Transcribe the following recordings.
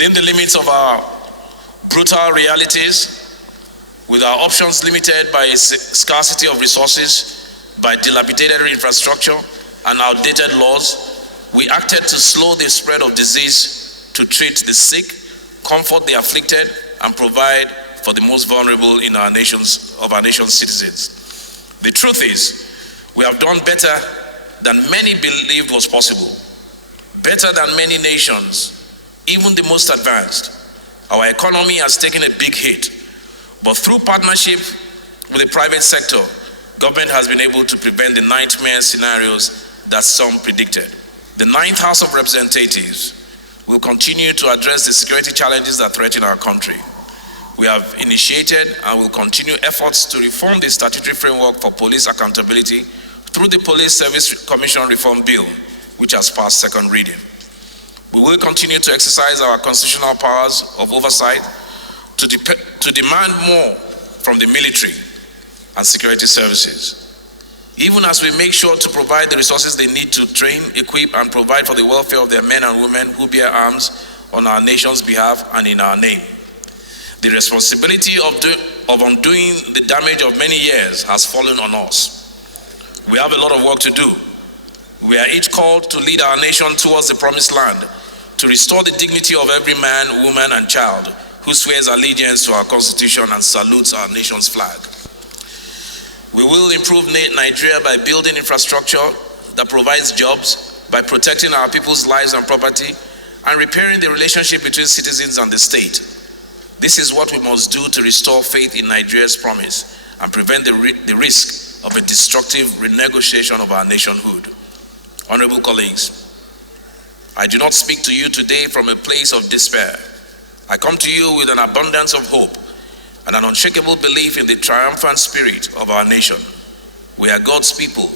Within the limits of our brutal realities, with our options limited by a scarcity of resources, by dilapidated infrastructure and outdated laws, we acted to slow the spread of disease, to treat the sick, comfort the afflicted, and provide for the most vulnerable in our nation's citizens. The truth is, we have done better than many believed was possible, better than many nations, even the most advanced. Our economy has taken a big hit, but through partnership with the private sector, government has been able to prevent the nightmare scenarios that some predicted. The Ninth House of Representatives will continue to address the security challenges that threaten our country. We have initiated and will continue efforts to reform the statutory framework for police accountability through the Police Service Commission Reform Bill, which has passed second reading. We will continue to exercise our constitutional powers of oversight to demand more from the military and security services, even as we make sure to provide the resources they need to train, equip, and provide for the welfare of their men and women who bear arms on our nation's behalf and in our name. The responsibility of undoing the damage of many years has fallen on us. We have a lot of work to do. We are each called to lead our nation towards the promised land, to restore the dignity of every man, woman, and child who swears allegiance to our Constitution and salutes our nation's flag. We will improve Nigeria by building infrastructure that provides jobs, by protecting our people's lives and property, and repairing the relationship between citizens and the state. This is what we must do to restore faith in Nigeria's promise and prevent the risk of a destructive renegotiation of our nationhood. Honorable colleagues, I do not speak to you today from a place of despair. I come to you with an abundance of hope and an unshakable belief in the triumphant spirit of our nation. We are God's people,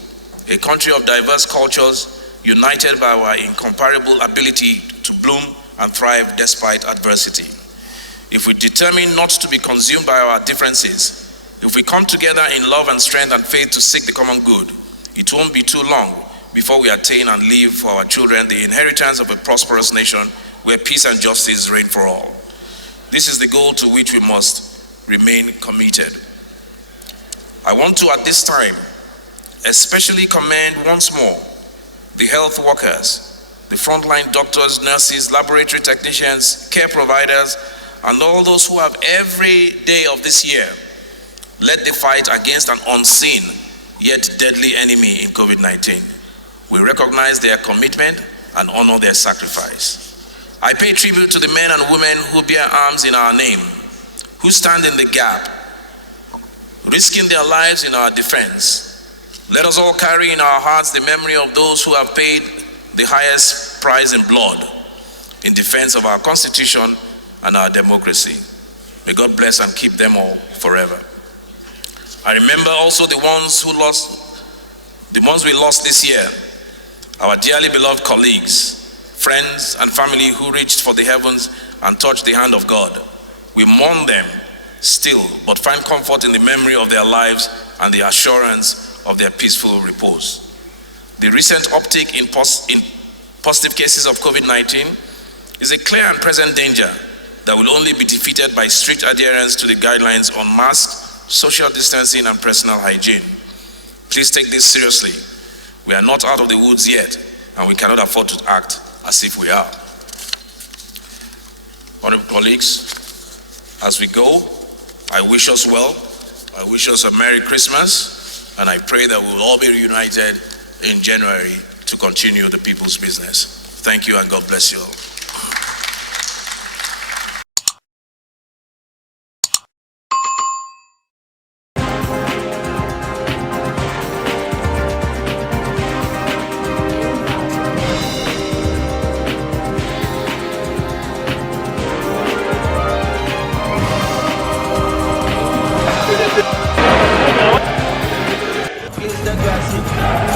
a country of diverse cultures, united by our incomparable ability to bloom and thrive despite adversity. If we determine not to be consumed by our differences, if we come together in love and strength and faith to seek the common good, it won't be too long before we attain and leave for our children the inheritance of a prosperous nation where peace and justice reign for all. This is the goal to which we must remain committed. I want to, at this time, especially commend once more the health workers, the frontline doctors, nurses, laboratory technicians, care providers, and all those who have every day of this year led the fight against an unseen yet deadly enemy in COVID-19. We recognize their commitment and honor their sacrifice. I pay tribute to the men and women who bear arms in our name, who stand in the gap, risking their lives in our defense. Let us all carry in our hearts the memory of those who have paid the highest price in blood in defense of our Constitution and our democracy. May God bless and keep them all forever. I remember also the ones we lost this year, our dearly beloved colleagues, friends, and family who reached for the heavens and touched the hand of God. We mourn them still, but find comfort in the memory of their lives and the assurance of their peaceful repose. The recent uptick in positive cases of COVID-19 is a clear and present danger that will only be defeated by strict adherence to the guidelines on masks, social distancing, and personal hygiene. Please take this seriously. We are not out of the woods yet, and we cannot afford to act as if we are. Honorable colleagues, as we go, I wish us well. I wish us a Merry Christmas, and I pray that we will all be reunited in January to continue the people's business. Thank you, and God bless you all. Please don't go